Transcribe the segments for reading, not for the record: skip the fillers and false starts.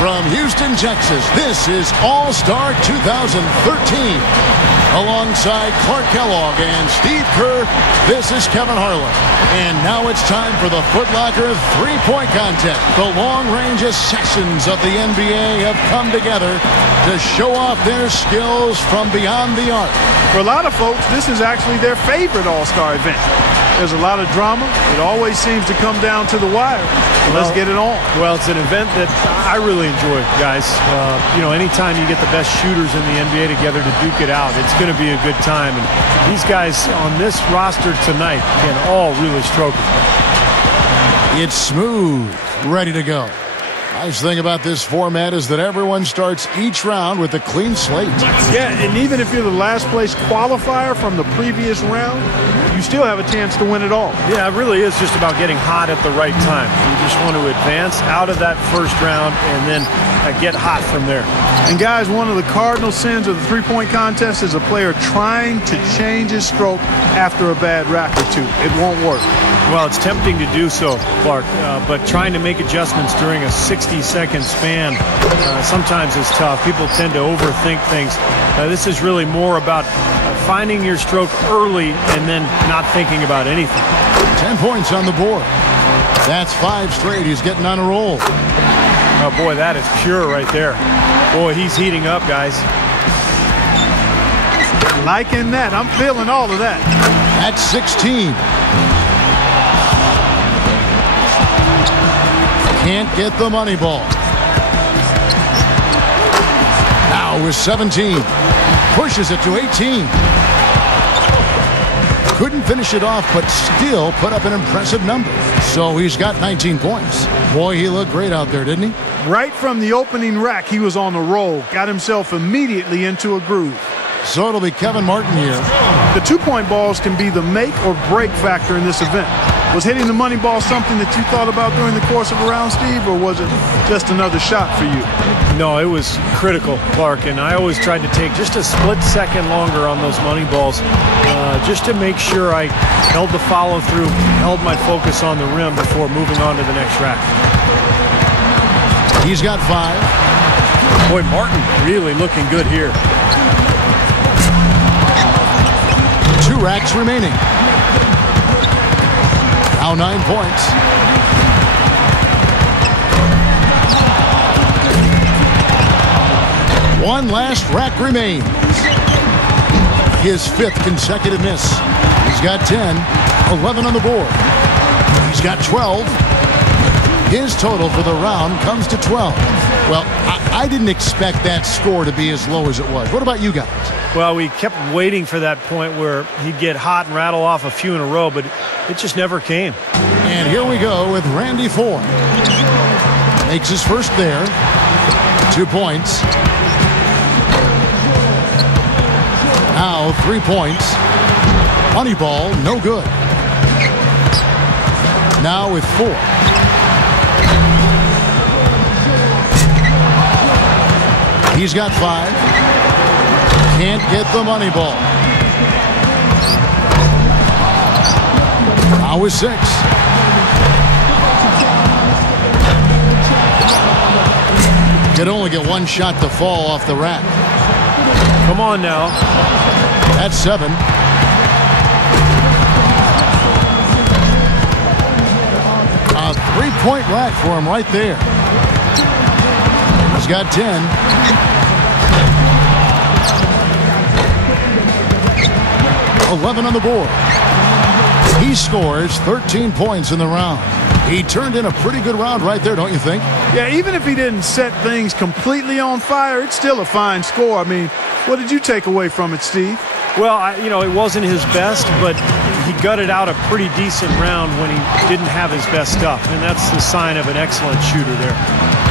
From Houston, Texas, this is All-Star 2013. Alongside Clark Kellogg and Steve Kerr, this is Kevin Harlan. And now it's time for the Foot Locker three-point contest. The long-range assassins of the NBA have come together to show off their skills from beyond the arc. For a lot of folks, this is actually their favorite All-Star event. There's a lot of drama. It always seems to come down to the wire. So let's get it on. Well, it's an event that I really enjoy, guys. Anytime you get the best shooters in the NBA together to duke it out, it's going to be a good time. And these guys on this roster tonight can all really stroke it. It's smooth, ready to go. Nice thing about this format is that everyone starts each round with a clean slate. Yeah, and even if you're the last place qualifier from the previous round, you still have a chance to win it all. Yeah, it really is just about getting hot at the right time. You just want to advance out of that first round and then get hot from there. And guys, one of the cardinal sins of the three-point contest is a player trying to change his stroke after a bad rack or two. It won't work. Well, it's tempting to do so, Clark, but trying to make adjustments during a 60-second span sometimes is tough. People tend to overthink things. This is really more about finding your stroke early and then not thinking about anything. 10 points on the board. That's 5 straight. He's getting on a roll. Oh, boy, that is pure right there. Boy, he's heating up, guys. Liking that. I'm feeling all of that. That's 16. Can't get the money ball. Now with 17. Pushes it to 18. Couldn't finish it off, but still put up an impressive number. So he's got 19 points. Boy, he looked great out there, didn't he? Right from the opening rack, he was on a roll. Got himself immediately into a groove. So it'll be Kevin Martin here. The two-point balls can be the make or break factor in this event. Was hitting the money ball something that you thought about during the course of a round, Steve, or was it just another shot for you? No, it was critical, Clark, and I always tried to take just a split second longer on those money balls just to make sure I held the follow-through, held my focus on the rim before moving on to the next rack. He's got 5. Boy, Martin really looking good here. 2 racks remaining. Now 9 points. One last rack remains. His 5th consecutive miss. He's got 10, 11 on the board. He's got 12. His total for the round comes to 12. Well, I didn't expect that score to be as low as it was. What about you guys? Well, we kept waiting for that point where he'd get hot and rattle off a few in a row, but it just never came. And here we go with Randy Ford. Makes his first there. 2 points. Now 3 points. Money ball, no good. Now with 4. He's got 5. Can't get the money ball. Now with 6. Could only get one shot to fall off the rack. Come on now. That's 7. A 3-point rack for him right there. He's got 10. 11 on the board. He scores 13 points in the round. He turned in a pretty good round right there, don't you think? Yeah, even if he didn't set things completely on fire, it's still a fine score. I mean, what did you take away from it, Steve? Well, it wasn't his best, but he gutted out a pretty decent round when he didn't have his best stuff, and that's the sign of an excellent shooter there.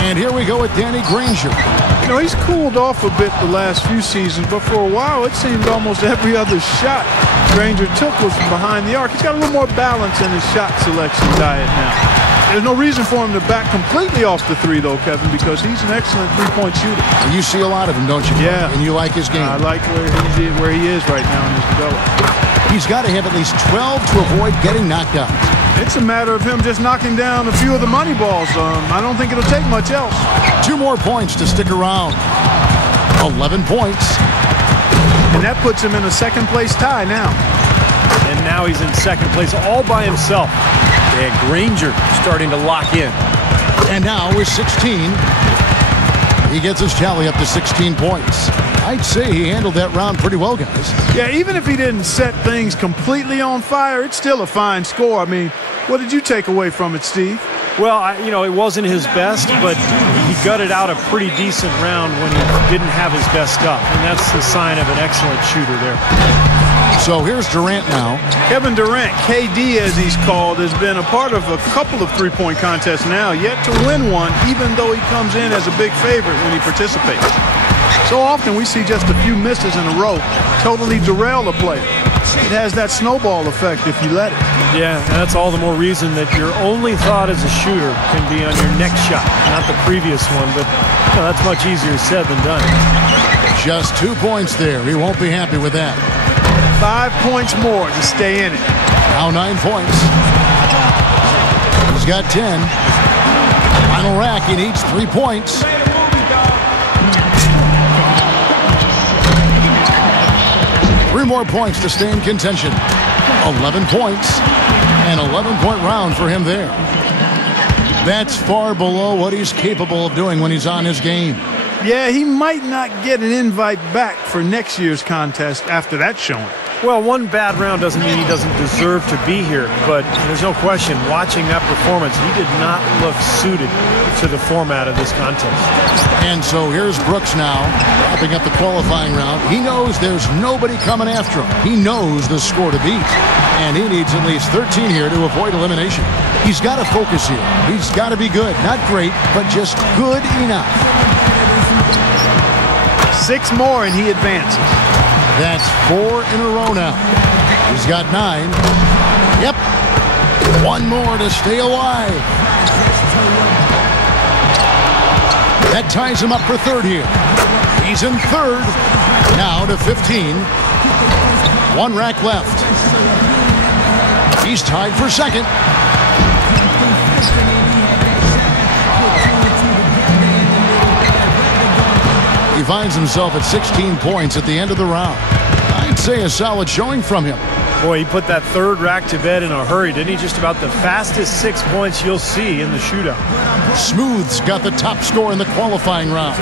And here we go with Danny Granger. He's cooled off a bit the last few seasons, but for a while it seemed almost every other shot Granger took was from behind the arc. He's got a little more balance in his shot selection diet now. There's no reason for him to back completely off the 3, though, Kevin, because he's an excellent three-point shooter. And you see a lot of him, don't you? Yeah. And you like his game. I like where he is right now in his development. He's got to have at least 12 to avoid getting knocked out. It's a matter of him just knocking down a few of the money balls. I don't think it'll take much else. 2 more points to stick around. 11 points. And that puts him in a second-place tie now. And now he's in second place all by himself. And Granger starting to lock in. And now with 16, he gets his tally up to 16 points. I'd say he handled that round pretty well, guys. Yeah, even if he didn't set things completely on fire, it's still a fine score. I mean, what did you take away from it, Steve? Well, it wasn't his best, but he gutted out a pretty decent round when he didn't have his best stuff. And that's the sign of an excellent shooter there. So here's Durant now. Kevin Durant, KD as he's called, has been a part of a couple of three-point contests now, yet to win one, even though he comes in as a big favorite when he participates. So often we see just a few misses in a row totally derail a player. It has that snowball effect if you let it. Yeah, and that's all the more reason that your only thought as a shooter can be on your next shot, not the previous one, but that's much easier said than done. Just 2 points there. He won't be happy with that. 5 points more to stay in it. Now 9 points. He's got 10. Final rack, he needs 3 points. Three more points to stay in contention. 11 points. An 11-point round for him there. That's far below what he's capable of doing when he's on his game. Yeah, he might not get an invite back for next year's contest after that showing. Well, one bad round doesn't mean he doesn't deserve to be here, but there's no question, watching that performance, he did not look suited to the format of this contest. And so here's Brooks now, wrapping up the qualifying round. He knows there's nobody coming after him. He knows the score to beat, and he needs at least 13 here to avoid elimination. He's got to focus here. He's got to be good. Not great, but just good enough. 6 more and he advances. That's 4 in a row now. He's got 9. Yep. 1 more to stay alive. That ties him up for third here. He's in third. Now to 15. 1 rack left. He's tied for second. He finds himself at 16 points at the end of the round. I'd say a solid showing from him. Boy, he put that third rack to bed in a hurry, didn't he? Just about the fastest 6 points you'll see in the shootout. Smooth's got the top score in the qualifying round.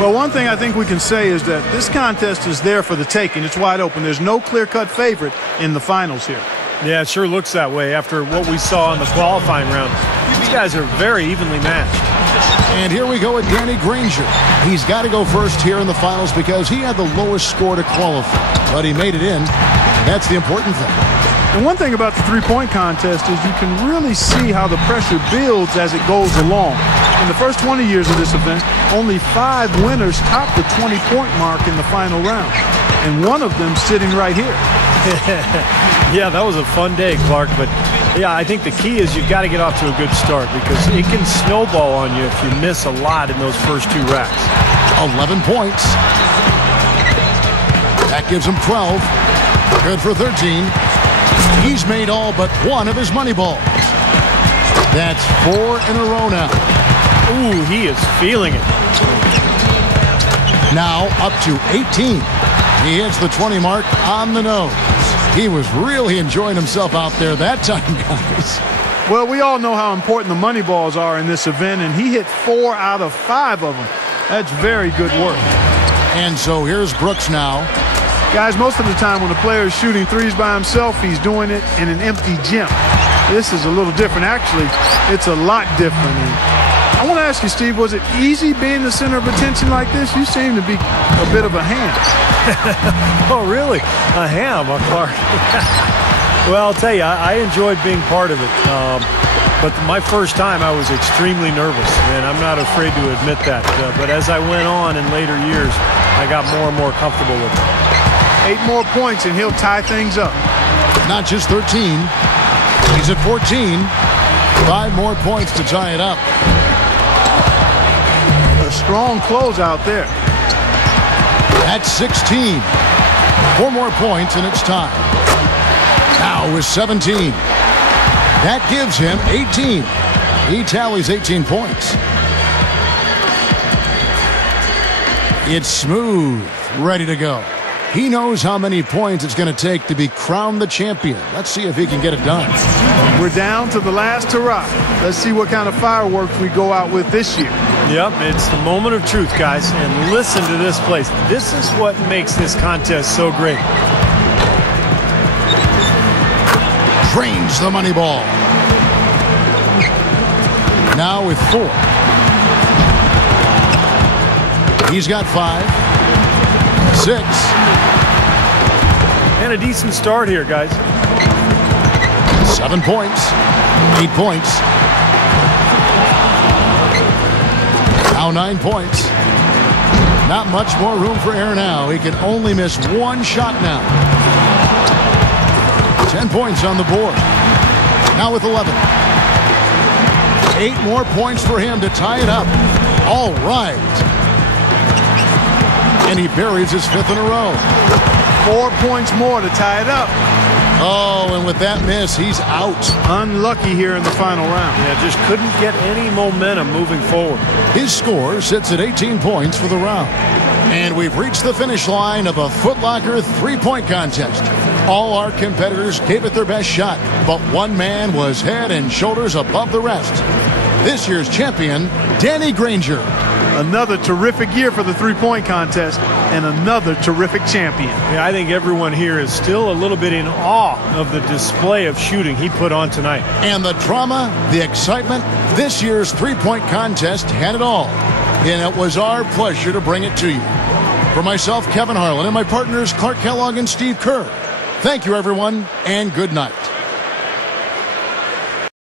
Well, one thing I think we can say is that this contest is there for the taking. It's wide open. There's no clear-cut favorite in the finals here. Yeah, it sure looks that way after what we saw in the qualifying round. These guys are very evenly matched. And here we go with Danny Granger. He's got to go first here in the finals because he had the lowest score to qualify. But he made it in. That's the important thing. And one thing about the three-point contest is you can really see how the pressure builds as it goes along. In the first 20 years of this event, only 5 winners topped the 20-point mark in the final round. And one of them sitting right here. Yeah, that was a fun day, Clark. But, yeah, I think the key is you've got to get off to a good start because it can snowball on you if you miss a lot in those first 2 racks. 11 points. That gives him 12. Good for 13. He's made all but 1 of his money balls. That's 4 in a row now. Ooh, he is feeling it. Now up to 18. He hits the 20 mark on the nose. He was really enjoying himself out there that time, guys. Well, we all know how important the money balls are in this event, and he hit 4 out of 5 of them. That's very good work. And so here's Brooks now. Guys, most of the time when a player is shooting threes by himself, he's doing it in an empty gym. This is a little different. Actually, it's a lot different. And I want to ask you, Steve, was it easy being the center of attention like this? You seem to be a bit of a ham. Oh, really? A ham, Clark? Well, I'll tell you, I enjoyed being part of it. But my first time, I was extremely nervous, and I'm not afraid to admit that. But as I went on in later years, I got more and more comfortable with it. 8 more points, and he'll tie things up. Not just 13. He's at 14. 5 more points to tie it up. A strong closeout there. At 16. 4 more points, and it's time. Now with 17. That gives him 18. He tallies 18 points. It's smooth, ready to go. He knows how many points it's going to take to be crowned the champion. Let's see if he can get it done. We're down to the last hurrah. Let's see what kind of fireworks we go out with this year. Yep, it's the moment of truth, guys. And listen to this place. This is what makes this contest so great. Drains the money ball. Now with 4. He's got 5, 6. And a decent start here, guys. 7 points, 8 points. Now 9 points. Not much more room for error now. He can only miss 1 shot now. 10 points on the board. Now with 11. 8 more points for him to tie it up. All right. And he buries his 5th in a row. 4 points more to tie it up. Oh, and with that miss, he's out. Unlucky here in the final round. Yeah, just couldn't get any momentum moving forward. His score sits at 18 points for the round. And we've reached the finish line of a Foot Locker 3-point contest. All our competitors gave it their best shot, but one man was head and shoulders above the rest. This year's champion, Danny Granger. Another terrific year for the 3-point contest and another terrific champion. Yeah, I think everyone here is still a little bit in awe of the display of shooting he put on tonight. And the drama, the excitement, this year's 3-point contest had it all. And it was our pleasure to bring it to you. For myself, Kevin Harlan, and my partners Clark Kellogg and Steve Kerr, thank you, everyone, and good night.